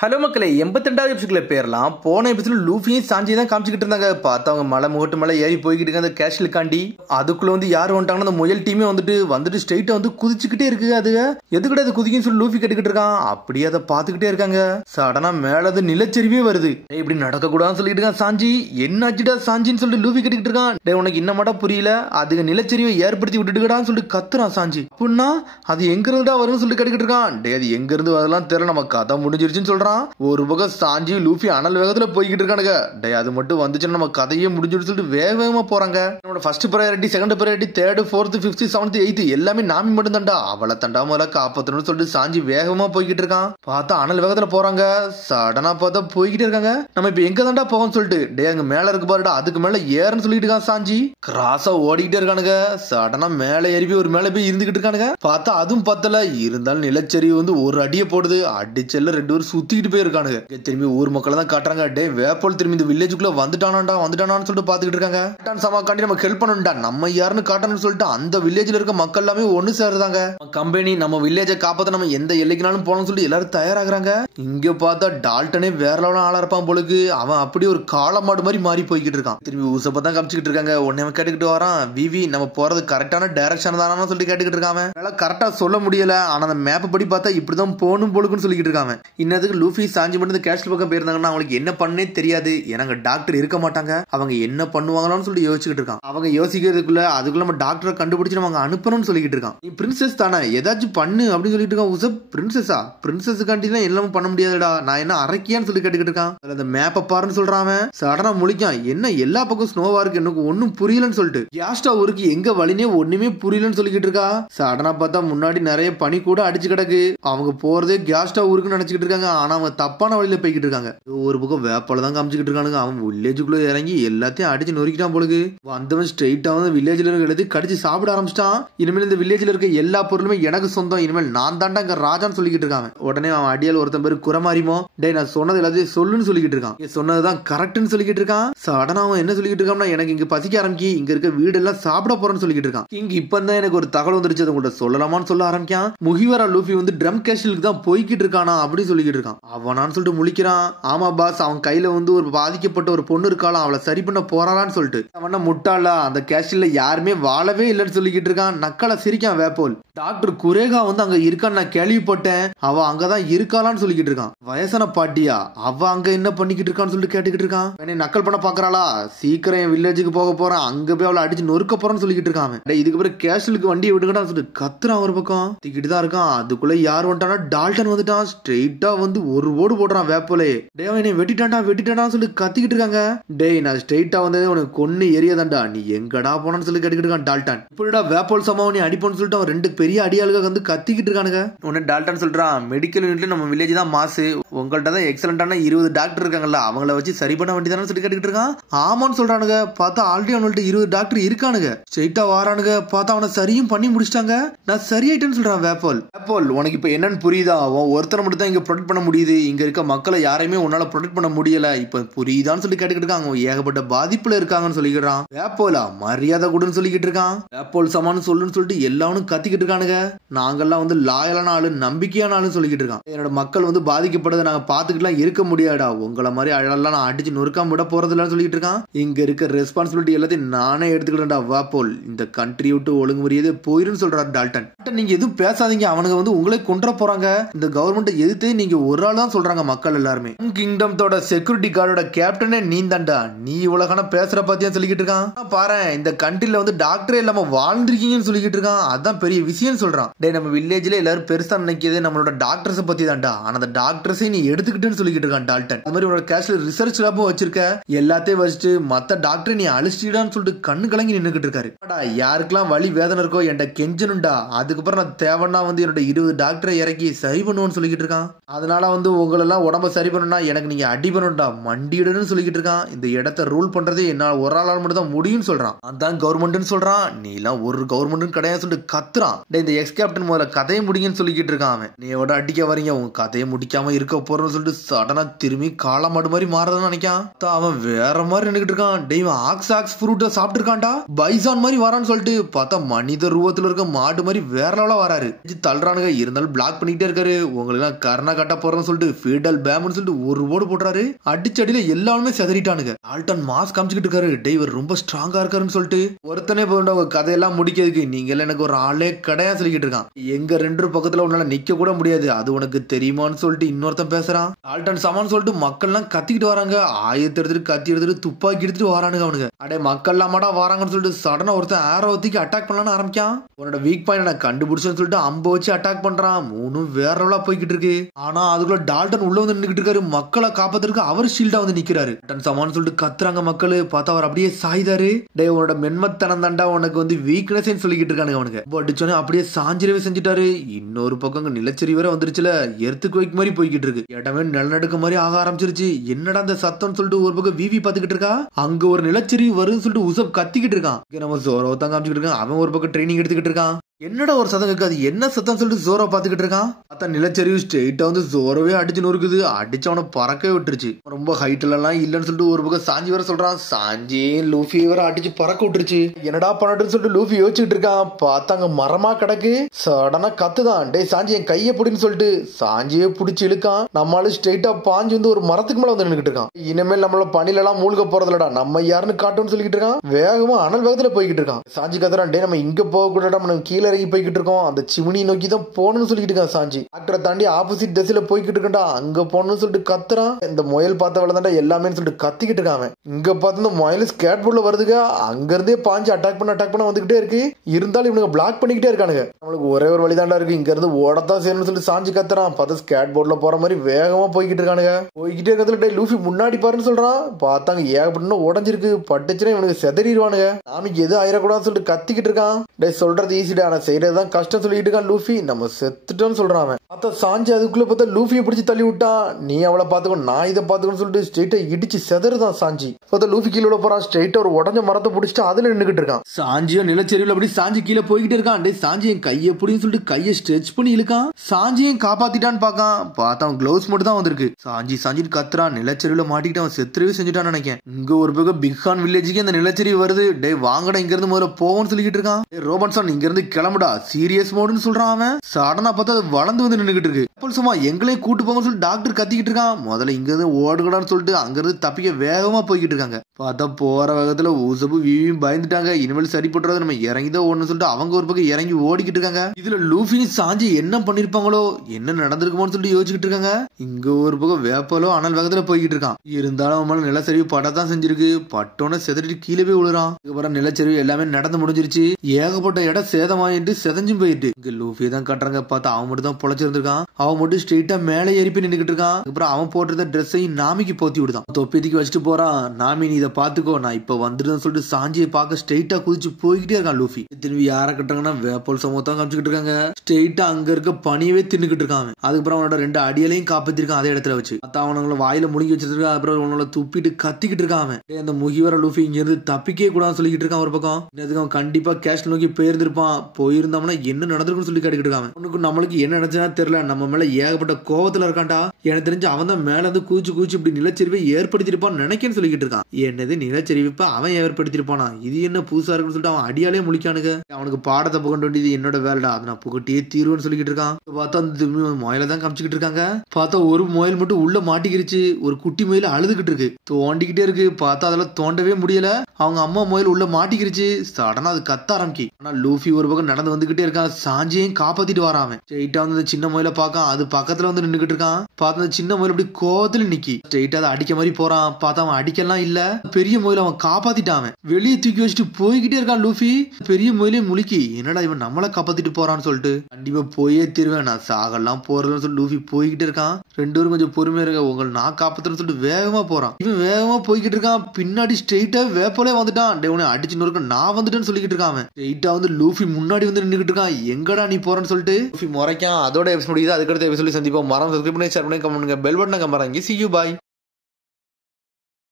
Hello மக்களே, 82வது எபிசோட்ல பேரலாம். போன எபிசோட்ல லூஃபியும் சாஞ்சி தான் காமிச்சிக்கிட்டு இருந்தாங்க. பார்த்தா அவங்க மலை முகட்டு மலை ஏறி போய்கிட்டு இருக்காங்க அந்த கேஷலுக்காண்டி. அதுக்குள்ள வந்து யார் வந்துட்டாங்கன்னா அந்த முயல் டீமே வந்துட்டு ஸ்ட்ரைட்டா வந்து குதிச்சுக்கிட்டே இருக்கு. அது எதுக்கிட்ட அது குதிக்குன்னு சொல்லி லூஃபி கேட்டுக்கிட்டு இருக்கான். அப்படியே அதை பாத்துக்கிட்டே இருக்காங்க. சடனா மேல அது நிலச்சரிவே வருது. இப்படி நடக்க கூடாதுன்னு சொல்லிட்டு இருக்கான் சாஞ்சி. என்னாச்சுடா சாஞ்சின்னு சொல்லிட்டு லூஃபி கேட்டுக்கிட்டு இருக்கான். டே உனக்கு இன்னமாட்டா புரியல, அதுக்கு நிலச்சரிவை ஏற்படுத்தி விட்டுட்டுடான்னு சொல்லிட்டு கத்துறான் சாஞ்சி. அப்படின்னா அது எங்க இருந்துடா வரும்னு சொல்லிட்டு கேட்டுக்கிட்டு இருக்கான். டே அது எங்க இருந்து வரலாம் தெரியல, நம்ம கதை முடிஞ்சிருச்சுன்னு சொல்றான். ஒரு பக்கம் சாஞ்சி லூஃபி அனல் வேகத்துல போய்கிட்டு இருக்கானுங்க. டே அது மட்டும் வந்துச்சுன்னா நம்ம கதையே முடிஞ்சிருச்சு சொல்லிட்டு வேக வேகமா போறாங்க. நம்மளோட first priority, second priority, third, fourth, fifth, seventh, eighth எல்லாமே நாமி மட்டும் தான்டா. அவளை தண்டா முதல்ல காப்பாத்தணும்னு சொல்லிட்டு சாஞ்சி வேகமா போய்கிட்டு இருக்கான். பார்த்தா அனல் வேகத்துல போறாங்க. சடனா பார்த்தா போய்கிட்டே இருக்காங்க. நம்ம இப்ப எங்க தாண்டா போவோம்னு சொல்லிட்டு டே அங்க மேல இருக்கு பாருடா, அதுக்கு மேல ஏறன்னு சொல்லிட்டு இருக்கான் சாஞ்சி. கிராஸா ஓடிக்கிட்டே இருக்கானுங்க. சடனா மேல ஏறி போய் ஒரு மேல போய் இருந்துகிட்டு இருக்கானுங்க. பார்த்தா அதுவும் பத்தல. இருந்தாலும் நிலச்சரிவு வந்து ஒரு அடியை போடுது. அடிச்சல்ல ரெண்டு பேரும் சுத்திக்கிட்டு போயிருக்கானுங்க. திரும்பி ஊர் மக்களை தான் காட்டுறாங்க. டே வேப்போல் திரும்பி இந்த வில்லேஜுக்குள்ள வந்துட்டானான்னு சொல்லிட்டு பாத்துக்கிட்டு இருக்காங்க. சமாக்காண்டி நம்ம ஹெல்ப் பண்ணணும்டா, நம்ம யாருன்னு காட்டணும்னு சொல்லிட்டு அந்த வில்லேஜ்ல இருக்க மக்கள் எல்லாமே ஒண்ணு சேருதாங்க. கம்பெனி நம்ம வில்லேஜை காப்பாத்த நம்ம எந்த எல்லைக்குனாலும் போகணும்னு சொல்லி எல்லாரும் தயாராகிறாங்க. இங்க பார்த்தா டால்டனே வேற லெவலான ஆளா இருப்பான் போலுக்கு. அவன் அப்படியே ஒரு காளமாடு மாதிரி மாறி போய்கிட்டு இருக்கான். திரும்பி ஊசப்ப தான் காமிச்சுக்கிட்டு இருக்காங்க. உடனே அவன் கேட்டுக்கிட்டு வரான், விவி நம்ம போறது கரெக்டான டைரக்ஷன் தானு சொல்லிட்டு கேட்டுக்கிட்டு இருக்கான். கரெக்டா சொல்ல முடியல, ஆனா அந்த மேப் படி பார்த்தா இப்படிதான் போகணும் போலுக்குன்னு சொல்லிக்கிட்டு இருக்காங்க. இன்னதுக்கு லூஃபி சாஞ்சி மட்டும் கேஷ்ல பக்கம் போயிருந்தாங்கன்னா அவங்களுக்கு என்ன பண்ணே தெரியாது. எனக்கு டாக்டர் இருக்க மாட்டாங்க, அவங்க என்ன பண்ணுவாங்களான்னு சொல்லி யோசிச்சுக்கிட்டு இருக்கான். அவங்க யோசிக்கிறதுக்குள்ள அதுக்குள்ள நம்ம டாக்டரை கண்டுபிடிச்சு நம்ம அனுப்பணும்னு சொல்லிக்கிட்டு இருக்கான். நீ பிரின்சஸ் தானே, ஏதாச்சும் பண்ணு அப்படின்னு சொல்லிட்டு இருக்கான். உசப் பிரின்சஸா? பிரின்சஸுக்காண்டி எல்லாமே பண்ண முடியாதுடா, நான் என்ன அரக்கியான்னு சொல்லி கேட்டுக்கிட்டு இருக்கான். அந்த மேப்பை பாருன்னு சொல்றான். சடனா முழிக்கான். என்ன எல்லா பக்கம் ஸ்னோவா இருக்கு, எனக்கு ஒன்னும் புரியலன்னு சொல்லிட்டு யாஸ்டா ஊருக்கு எங்க வழினே ஒண்ணுமே புரியலன்னு சொல்லிக்கிட்டு இருக்கா. சடனா பார்த்தா முன்னாடி நிறைய பனி கூட அடிச்சு கிடக்கு. அவங்க போறதே கேஸ்டா ஊருக்கு நினைச்சுக்கிட்டு இருக்காங்க. ஆனா அவங்க தப்பான வழியில போய்கிட்டு இருக்காங்க. ஒரு பக்கம் வேப்பால தான் காமிச்சுக்கிட்டு இருக்கானுங்க. அவன் வில்லேஜுக்குள்ள இறங்கி எல்லாத்தையும் அடிச்சு நொறுக்கிட்டான் போலுக்கு. வந்தவன் ஸ்ட்ரெயிட்டா வந்து வில்லேஜ்ல இருக்க எல்லாத்தையும் கடிச்சு சாப்பிட ஆரம்பிச்சிட்டான். இனிமேல் இந்த வில்லேஜ்ல இருக்க எல்லா பொருளுமே எனக்கு சொந்தம், இனிமேல் நான் தாண்டா இங்க ராஜான்னு சொல்லிக்கிட்டு இருக்காங்க. உடனே அவன் அடியால் ஒருத்தன் பேரு குரமாரிமோ, டே நான் சொன்னது எல்லாத்தையும் சொல்லுன்னு சொல்லிக்கிட்டு இருக்கான். சொன்னதுதான் கரெக்ட்னு சொல்லிக்கிட்டு இருக்கான். சடனா அவன் என்ன சொல்லிக்கிட்டு இருக்கான்னா, எனக்கு இங்க பசிக்க ஆரம்பிக்கி, இங்க இருக்க வீடு எல்லாம் சாப்பிட போறேன்னு சொல்லிக்கிட்டு இருக்கான். இங்க இப்பதான் எனக்கு ஒரு தகவல் வந்துருச்சு, அதை உங்கள்ட்ட சொல்லலாமான்னு சொல்ல ஆரம்பிக்கான். முகிவரா லூஃபி வந்து ட்ரம் கேஷலுக்கு தான் போய்கிட்டு இருக்கானா அப்படின்னு சொல்லிக்கிட்டு இருக்கான். அவனான்னு சொல்லிட்டு முழிக்கிறான். ஆமா பாஸ், அவன் கையில வந்து ஒரு பாதிக்கப்பட்ட ஒரு பொண்ணு இருக்காளாம், அவளை சரி பண்ண போறாளான்னு சொல்லிட்டு. அவன முட்டாளா, அந்த கேஷல்ல யாருமே வாழவே இல்லைன்னு சொல்லிக்கிட்டு இருக்கான். நக்கலை சிரிக்கான் வேப்போல். டாக்டர் குரேகா வந்து அங்க இருக்கான்னு நான் கேள்விப்பட்டேன், அவ அங்கதான் இருக்காளான்னு சொல்லிக்கிட்டு இருக்கான். வயசான பாட்டியா, அவ அங்க என்ன பண்ணிக்கிட்டு இருக்கான்னு சொல்லிட்டு கேட்டுக்கிட்டு இருக்கான். நக்கல் பண்ண பாக்குறாளா, சீக்கிரம் என் வில்லேஜுக்கு போக போறேன், அங்க போய் அவளை அடிச்சு நொறுக்க போறேன்னு சொல்லிக்கிட்டு இருக்கான். இதுக்கு பிறகு கேஷலுக்கு வண்டியை விட்டுக்கிட்டான்னு சொல்லிட்டு கத்துறான். ஒரு பக்கம் திக்கிட்டு தான் இருக்கான். அதுக்குள்ள யார் வந்துட்டானா டால்டன் வந்துட்டான். ஸ்ட்ரெயிட்டா வந்து ஒரு ஓடு போடுறான் வேப்போலே. டே என்னை வெட்டிட்டான் சொல்லி கத்திக்கிட்டு இருக்காங்க. டேய் நான் ஸ்ட்ரெயிட்டா வந்து உனக்கு கொன்னு எரியதாண்டா, நீ எங்கடா போனான்னு சொல்லி கேட்டுக்கிட்டு இருக்கான் டால்டன். இப்படிடா வேப்போல் சமாவை நீ அடிப்போன்னு சொல்லிட்டு அவன் ரெண்டு பெரிய அடியாளுக வந்து கத்திக்கிட்டு இருக்கானுங்க. உடனே டால்டன் சொல்றான், மெடிக்கல் யூனிட்ல நம்ம வில்லேஜ் தான் மாசு, உங்கள்ட்ட தான் எக்ஸலண்டான 20 டாக்டர் இருக்காங்கல்ல, அவங்கள வச்சு சரி பண்ண வேண்டியதானு சொல்லி கேட்டுக்கிட்டு இருக்கான். ஆமான்னு சொல்றானுங்க. பார்த்தா ஆல்ரெடி அவங்கள்ட்ட 20 டாக்டர் இருக்கானுங்க. ஸ்ட்ரெயிட்டா வாரானுங்க. பார்த்தா அவனை சரியும் பண்ணி முடிச்சிட்டாங்க. நான் சரியாயிட்டேன்னு சொல்றான் வேப்போல். வேப்போல் உனக்கு இப்ப என்னன்னு புரியுதா? ஒருத்தனை மட்டும் தான் இங்க ப்ரொடெக்ட் பண்ண முடியுது, இங்க இருக்க மக்களை யாரையுமே உன்னால ப்ரொடெக்ட் பண்ண முடியல, இப்ப புரியுதான்னு சொல்லி கேட்டுக்கிட்டு இருக்காங்க. ஏகப்பட்ட பாதிப்புல இருக்காங்கன்னு சொல்லிக்கிறான். வேப்போலா மரியாதை கூடன்னு சொல்லிக்கிட்டு இருக்கான். வேப்போல் சமான்னு சொல்லுன்னு சொல்லிட்டு எல்லாரும் கத்திக்கிட்டு இருக்கானுங்க. நாங்கெல்லாம் வந்து லாயலான ஆளு, நம்பிக்கையான ஆளுன்னு சொல்லிக்கிட்டு இருக்கான். என்னோட மக்கள் வந்து பாதிக்கப்படுறதை நாங்க பாத்துக்கிட்டுலாம் இருக்க முடியாடா, உங்களை மாதிரி அழலாம் நான் அடிச்சு நொறுக்காம விட போறது இல்லன்னு சொல்லிட்டு இருக்கான். இங்க இருக்க ரெஸ்பான்சிபிலிட்டி எல்லாத்தையும் நானே எடுத்துக்கிட்டேன்டா வேப்போல், இந்த கண்ட்ரி விட்டு ஒழுங்கு முறையதே போயிருன்னு சொல்றாரு டால்டன். நீங்க எதுவும் பேசாதீங்க, அவனுங்க வந்து உங்களை கொன்ற போறாங்க, இந்த கவர்மெண்ட் எதிர்த்து நீங்க ஒரு ஆள் தான் சொல்றாங்க மக்கள் எல்லாருமே. கிங்டம்தோட செக்யூரிட்டி கார்டோட கேப்டனே நீ தான்டா, நீ இவ்வளவு பேசுற பத்தியா சொல்லிக்கிட்டு இருக்கான். பாரு இந்த கண்ட்ரில வந்து டாக்டரே இல்லாம வாழ்ந்திருக்கீங்கன்னு சொல்லிக்கிட்டு இருக்கான். அதான் பெரிய விஷயம் சொல்றான். டே நம்ம வில்லேஜ்ல எல்லாரும் பெருசா நினைக்கிறது நம்மளோட டாக்டர்ஸ் பத்தி தான்டா, ஆனா அந்த டாக்டர்ஸை நீ எடுத்துக்கிட்டேன்னு சொல்லிக்கிட்டு இருக்கான் டால்டன். அது மாதிரி உன்னோட கேஷ்ல ரிசர்ச் லேபும் வச்சிருக்க, எல்லாத்தையும் வச்சுட்டு மத்த டாக்டரை நீ அழிச்சிடான்னு சொல்லிட்டு கண்ணு கலங்கி நின்னுக்கிட்டு இருக்காரு. யாருக்கெல்லாம் வலி வேதனை இருக்கோ என்கிட்ட கெஞ்சனுண்டா, அதுக்கப்புறம் நான் தேவைன்னா வந்து என்னோட 20 டாக்டரை இறக்கி சரி பண்ணுவோன்னு சொல்லிக்கிட்டு இருக்கான். அதனால வந்து உங்களெல்லாம் உடம்ப சரி பண்ணணும்னா எனக்கு நீங்க அடி பண்ணணும்டா, மண்டியிடணும்னு சொல்லிக்கிட்டு இருக்கான். இந்த இடத்தை ரூல் பண்றதே என்னால ஒரு ஆளால் மட்டும் தான் முடியும்னு சொல்றான். அதான் கவர்மெண்ட்னு சொல்றான். நீ எல்லாம் ஒரு கவர்மெண்ட் கிடையாது சொல்லிட்டு கத்துறான். இந்த எக்ஸ் கேப்டன் முதல்ல கதையை முடிங்கன்னு சொல்லிக்கிட்டு இருக்கான். அவன் நீ எவ்வளோ அடிக்க வரீங்க, உங்க கதையை முடிக்காம இருக்க போறன்னு சொல்லிட்டு சடனா திரும்பி காளமாடு மாதிரி மாறதுன்னு நினைக்கான். அவன் வேற மாதிரி நினைக்கிட்டு இருக்கான். டேய் ஆக்ஸ் ஃப்ரூட்டை சாப்பிட்டு இருக்கான்டா, பைசான் மாதிரி வரான்னு சொல்லிட்டு பார்த்தா மனித ரூபத்துல இருக்க மாடு மாதிரி வேற லெவலா வராரு. தள்ளுறானுங்க. இருந்தாலும் பிளாக் பண்ணிக்கிட்டே இருக்காரு. உங்களுக்கு எல்லாம் கர்ணா கட்ட போறேன்னு போறோம்னு சொல்லிட்டு ஃபீடல் பேம்னு சொல்லிட்டு ஒரு ஓடு போடுறாரு. அடிச்சடியில எல்லாருமே செதறிட்டானுங்க. டால்டன் மாஸ் காமிச்சுக்கிட்டு இருக்காரு. இவர் ரொம்ப ஸ்ட்ராங்கா இருக்காருன்னு சொல்லிட்டு ஒருத்தனே போயிட்டு அவங்க கதையெல்லாம் முடிக்கிறதுக்கு நீங்க எனக்கு ஒரு ஆளே கடையா சொல்லிக்கிட்டு இருக்கான். எங்க ரெண்டு பக்கத்துல உன்னால நிக்க கூட முடியாது, அது உனக்கு தெரியுமான்னு சொல்லிட்டு இன்னொருத்தன் பேசுறான். டால்டன் சமான்னு சொல்லிட்டு மக்கள் எல்லாம் கத்திக்கிட்டு வராங்க. ஆயத்தை எடுத்துட்டு கத்தி எடுத்துட்டு துப்பாக்கி எடுத்துட்டு வரானுங்க அவனுங்க. அடே மக்கள் எல்லாம் மாடா வராங்கன்னு சொல்லிட்டு சடனா ஒருத்தன் ஆரோவத்திக்கு அட்டாக் பண்ணலான்னு ஆரம்பிக்கான். உன்னோட வீக் பாயிண்ட் நான் கண்டுபிடிச்சேன்னு சொல்லிட்டு அம்ப வச்சு அட்டாக் பண்றான். மூணும் வேற லெவலா போய்கிட்டு இருக்கு. ஆனா அதுக்குள்ள டால்டன் உள்ள வந்து நின்னுக்கிட்டு இருக்காரு. மக்களை காப்பாத்துறதுக்கு அவர் ஷீல்டா வந்து நிக்கிறாரு. டால்டன் சமான்னு சொல்லிட்டு கத்துறாங்க மக்கள். பார்த்தா அவர் அப்படியே சாய்தாரு. டே உன்னோட மென்மத்தனம் தாண்டா உனக்கு வந்து வீக்னஸ் சொல்லிக்கிட்டு இருக்கானுங்க அவனுக்கு. அடிச்சோன்னே அப்படியே சாஞ்சிரவே செஞ்சுட்டாரு. இன்னொரு பக்கம் நிலச்சரி வேற வந்துருச்சுல, எர்த்துக்கு வைக்க மாதிரி போய்கிட்டு இருக்கு. இடமே நிலநடுக்க மாதிரி ஆக ஆரம்பிச்சிருச்சு. என்னடா அந்த சத்தம் சொல்லிட்டு ஒரு பக்கம் விவி பாத்துக்கிட்டு இருக்கா. அங்க ஒரு நிலச்சரி வருதுன்னு சொல்லிட்டு உசப் கத்திக்கிட்டு இருக்கான். நம்ம ஜோரோ தான் காமிச்சுக்கிட்டு இருக்கான். அவன் ஒரு பக்கம் ட்ரைனிங் எடுத்துக்கிட்டு இருக்கான். என்னடா ஒரு சத்தம் கேட்காது, என்ன சத்தம் சொல்லிட்டு ஜோரோ பாத்துக்கிட்டு இருக்கான். பார்த்தா நிலச்சரிவு ஸ்ட்ரெயிட்டா வந்து ஜோரோவே அடிச்சு நொறுக்குது. அடிச்சு அவனை பறக்கவே விட்டுருச்சு. ரொம்ப ஹைட்ல எல்லாம் இல்லன்னு சொல்லிட்டு ஒரு பக்கம் சாஞ்சி வர சொல்றான். சாஞ்சி லூஃபி வர அடிச்சு பறக்க விட்டுருச்சு. என்னடா பண்ணட்டுன்னு சொல்லிட்டு லூஃபி யோசிச்சுட்டு இருக்கான். பார்த்தாங்க மரமா கிடக்கு. சடனா கத்துதான், டே சாஞ்சி என் கையை பிடின்னு சொல்லிட்டு சாஞ்சியே பிடிச்சி இழுக்கான். நம்மளால ஸ்ட்ரெயிட்டா பாஞ்சு வந்து ஒரு மரத்துக்கு மேல வந்து நின்றுட்டு இருக்கான். இனிமேல் நம்மள பணில எல்லாம் மூழ்க போறதுலடா, நம்ம யாருன்னு காட்டுன்னு சொல்லிட்டு இருக்கான். வேகமா அனல் வேகத்துல போய்கிட்டு இருக்கான். சாஞ்சி கத்துறான், டே நம்ம இங்க போக கூடாடா, நம்ம கீழே இறங்கி போய்கிட்டு இருக்கோம். அந்த சிமினி நோக்கி தான் போகணும்னு சொல்லிட்டு இருக்கான். சாஞ்சி டாக்டரை தாண்டி ஆப்போசிட் திசையில போய்கிட்டு இருக்கா. அங்க போகணும்னு சொல்லிட்டு கத்துறான். இந்த முயல் பார்த்தவள தாண்டா எல்லாமே சொல்லிட்டு கத்திக்கிட்டு இருக்கான். இங்க பார்த்து இந்த முயல் ஸ்கேட் போர்ட்ல வருதுங்க. அங்க இருந்தே பாஞ்சு அட்டாக் பண்ண வந்துகிட்டே இருக்கு. இருந்தாலும் இவனுக்கு பிளாக் பண்ணிக்கிட்டே இருக்கானுங்க. நம்மளுக்கு ஒரே ஒரு வழிதாண்டா இருக்கு, இங்க இருந்து ஓடத்தான் செய்யணும்னு சொல்லிட்டு சாஞ்சி கத்துறான். பார்த்து ஸ்கேட் போர்ட்ல போற மாதிரி வேகமா போய்கிட்டு இருக்கானுங்க. போய்கிட்டே இருக்கிறதுல டே லூஃபி முன்னாடி பாருன்னு சொல்றான். பார்த்தாங்க ஏகப்பட்டு உடஞ்சிருக்கு. பட்டுச்சுன்னா இவனுக்கு செதறிடுவானுங்க. நாளைக்கு எது ஆயிரக்கூடாதுன்னு சொல்லிட்டு கத்திக்கிட்டு இருக்கான். டே சொல்றது ஈஸிடா, ஆனா செய்யறதுதான் கஷ்டம் சொல்லிட்டு இருக்கான் லூஃபி. நம்ம செத்துட்டோம்னு சொல்றான். பார்த்தா சாஞ்சி அதுக்குள்ள பார்த்தா லூஃபியை பிடிச்சி தள்ளி விட்டான். நீ அவளை பாத்துக்கோ, நான் இதை பாத்துக்கோன்னு சொல்லிட்டு ஸ்ட்ரெயிட்டா இடிச்சு செதறுதான் சாஞ்சி. பார்த்தா லூஃபி கீழே விட போறான். ஸ்ட்ரெயிட்டா ஒரு உடஞ்ச மரத்தை பிடிச்சிட்டு அதுல நின்னுகிட்டு இருக்கான். சாஞ்சியோ நிலச்சரிவுல அப்படி சாஞ்சி கீழே போய்கிட்டே இருக்கான். டே சாஞ்சி என் கையை பிடின்னு சொல்லிட்டு கையை ஸ்ட்ரெச் பண்ணி இழுக்கான். சாஞ்சியும் காப்பாத்திட்டான்னு பாக்கான். பார்த்தா அவன் கிளவுஸ் மட்டும் தான் வந்திருக்கு. சாஞ்சி கத்துறான். நிலச்சரிவுல மாட்டிக்கிட்டு அவன் செத்துறவே செஞ்சுட்டான்னு நினைக்கிறேன். இங்க ஒரு பக்கம் பிக்ஹான் வில்லேஜுக்கு அந்த நிலச்சரிவு வருது. டே வாங்கடா இங்க இருந்து முதல்ல போவோம்னு சொல்லிட்டு இருக்கான். ரோபன்சன் இங்க இருந்து கிளம்புடா, சீரியஸ் மோடுன்னு சொல்றான் அவன். சடனா பார்த்தா அது வளர்ந்து வந்து நின்னுகிட்டு இருக்கு. சும்மா எங்களையும் கூட்டு போங்கன்னு சொல்லி டாக்டர் கத்திக்கிட்டு இருக்கான். முதல்ல இங்க இருந்து ஓடுகடான்னு சொல்லிட்டு அங்க இருந்து தப்பிக்க வேகமா போய்கிட்டு இருக்காங்க. பார்த்தா போற வேகத்துல ஊசபு விவியும் பயந்துட்டாங்க. இனிமேல் சரி பண்றது நம்ம இறங்கிதான் ஓடணும்னு சொல்லிட்டு அவங்க ஒரு பக்கம் இறங்கி ஓடிக்கிட்டு இருக்காங்க. இதுல லூஃபி சாஞ்சி என்ன பண்ணிருப்பாங்களோ, என்ன நடந்திருக்குமோன்னு சொல்லிட்டு யோசிச்சுட்டு இருக்காங்க. இங்க ஒரு பக்கம் வேப்பலோ அனல் வேகத்துல போய்கிட்டு இருக்கான். இருந்தாலும் அவன் நிலச்சரிவு படத்தான் செஞ்சிருக்கு. பட்டோன்னு செதறிட்டு கீழே போய் விழுறான். அதுக்கப்புறம் நிலச்சரிவு எல்லாமே நடந்து முடிஞ்சிருச்சு. ஏகப்பட்ட இடம் சேதமாயிட்டு செதஞ்சும் போயிட்டு இங்க லூஃபியை தான் காட்டுறாங்க. பார்த்தா அவன் மட்டும் தான் பொழைச்சிருந்திருக்கான். அவன் மட்டும் ஸ்ட்ரெயிட்டா மேலே ஏறி நின்னுகிட்டு இருக்கான். அப்புறம் அவன் போட்டிருந்த ட்ரெஸ்ஸையும் நாமிக்கு போத்தி விடுதான். தொப்பிதிக்கு வச்சுட்டு போறான். நாமி நீ இதை பாத்துக்கோ, நான் இப்ப வந்துடுன்னு சொல்லிட்டு சாஞ்சியை பார்க்க ஸ்ட்ரெயிட்டா குதிச்சு போய்கிட்டே இருக்கான் லூஃபி. திரும்பி யார கட்டுறாங்கன்னா வேப்போல் சமூகத்தான் காமிச்சுக்கிட்டு இருக்காங்க. ஸ்ட்ரெயிட்டா அங்க இருக்க பனியவே தின்னுக்கிட்டு இருக்கான். அதுக்கப்புறம் அவனோட 2 அடியலையும் காப்பாத்திருக்கான் அதே இடத்துல வச்சு. அவனங்களை வாயில முழுங்கி வச்சிருக்கான். அப்புறம் அவனோட துப்பிட்டு கத்திக்கிட்டு இருக்கான். அந்த முகிவர லூஃபி இங்க இருந்து தப்பிக்கே கூடாதுன்னு சொல்லிக்கிட்டு இருக்கான். ஒரு பக்கம் அவன் கண்டிப்பா கேஷ் நோக்கி போயிருந்திருப்பான். போயிருந்தோம்னா என்ன நடந்திருக்குன்னு சொல்லி கேட்டுக்கிட்டு இருக்கான். உனக்கு நம்மளுக்கு என்ன நினைச்சா தெரியல, நம்ம மேல ஏகப்பட்ட கோவத்துல இருக்கான்டா. எனக்கு தெரிஞ்சு அவன் தான் மேல இருந்து குதிச்சு இப்படி நிலச்சரிவை ஏற்படுத்திருப்பான்னு நினைக்கன்னு சொல்லிக்கிட்டு இருக்கான். என்னது நிலச்சரிவிப்ப அவன் ஏற்படுத்திருப்பானா, இது என்ன புதுசா இருக்குன்னு சொல்லிட்டு அவன் அடியாலே முழிக்கானுங்க. அவனுக்கு பாடத்தை புகட்ட வேண்டியது என்னோட வேலைடா, அதை நான் புகட்டியே தீர்வுன்னு சொல்லிக்கிட்டு இருக்கான். பார்த்தா அந்த முயலை தான் காமிச்சுக்கிட்டு இருக்காங்க. பார்த்தா ஒரு முயல் மட்டும் உள்ள மாட்டிக்கிருச்சு. ஒரு குட்டி முயல் அழுதுகிட்டு இருக்கு, தோண்டிக்கிட்டே இருக்கு. பார்த்தா அதெல்லாம் தோண்டவே முடியல. அவங்க அம்மா முயல் உள்ள மாட்டிக்கிருச்சு. சடனா அது கத்த ஆரம்பிக்கு. ஆனா லூஃபி ஒரு பக்கம் நடந்து வந்துகிட்டே இருக்கான். சாஞ்சியையும் காப்பாத்திட்டு வரான். ஸ்ட்ரெயிட்டா வந்து சின்ன முயலை பார்க்கான். அது பக்கத்துல வந்து நின்னுகிட்டு இருக்கான். பார்த்தா சின்ன முயல் அப்படி கோவத்துல நிக்கி ஸ்ட்ரெயிட்டா அதை அடிக்க மாதிரி போறான். பார்த்தா அவன் அடிக்கலாம் இல்ல, பெரிய முயல் அவன் காப்பாத்திட்டான். வெளியே தூக்கி வச்சுட்டு போய்கிட்டே இருக்கான் லூஃபி. பெரிய முயலே முழுக்கி என்னடா இவன் நம்மள காப்பாத்திட்டு போறான்னு சொல்லிட்டு கண்டிப்பா போயே தீருவேன், நான் சாகலாம் போறதுன்னு சொல்லி லூஃபி போய்கிட்டே இருக்கான். 2 பேரும் கொஞ்சம் பொறுமையா இருக்க, உங்களை நான் காப்பாத்துறேன்னு சொல்லிட்டு வேகமா போறான். இவன் வேகமா போய்கிட்டு இருக்கான். பின்னாடி ஸ்ட்ரெயிட்டா வேப்போலே வந்துட்டான். டேவனை அடிச்சு நொறுக்க நான் வந்துட்டேன்னு சொல்லிக்கிட்டு இருக்கான். ஸ்ட்ரெயிட்டா வந்து லூஃபி முன்னாடி வந்து நின்னுகிட்டு இருக்கான். எங்கடா நீ போறன்னு சொல்லிட்டு லூஃபி முறைக்கான். அதோட எபிசோட் முடியுது. அதுக்கடுத்த எபிசோட் சந்திப்போம். மரம் சப்ஸ்கிரைப் பண்ணி ஷேர் பண்ணி கமெண்ட் பண்ணுங்க. பெல் பட்டனை கம்பறாங்க. See you, bye.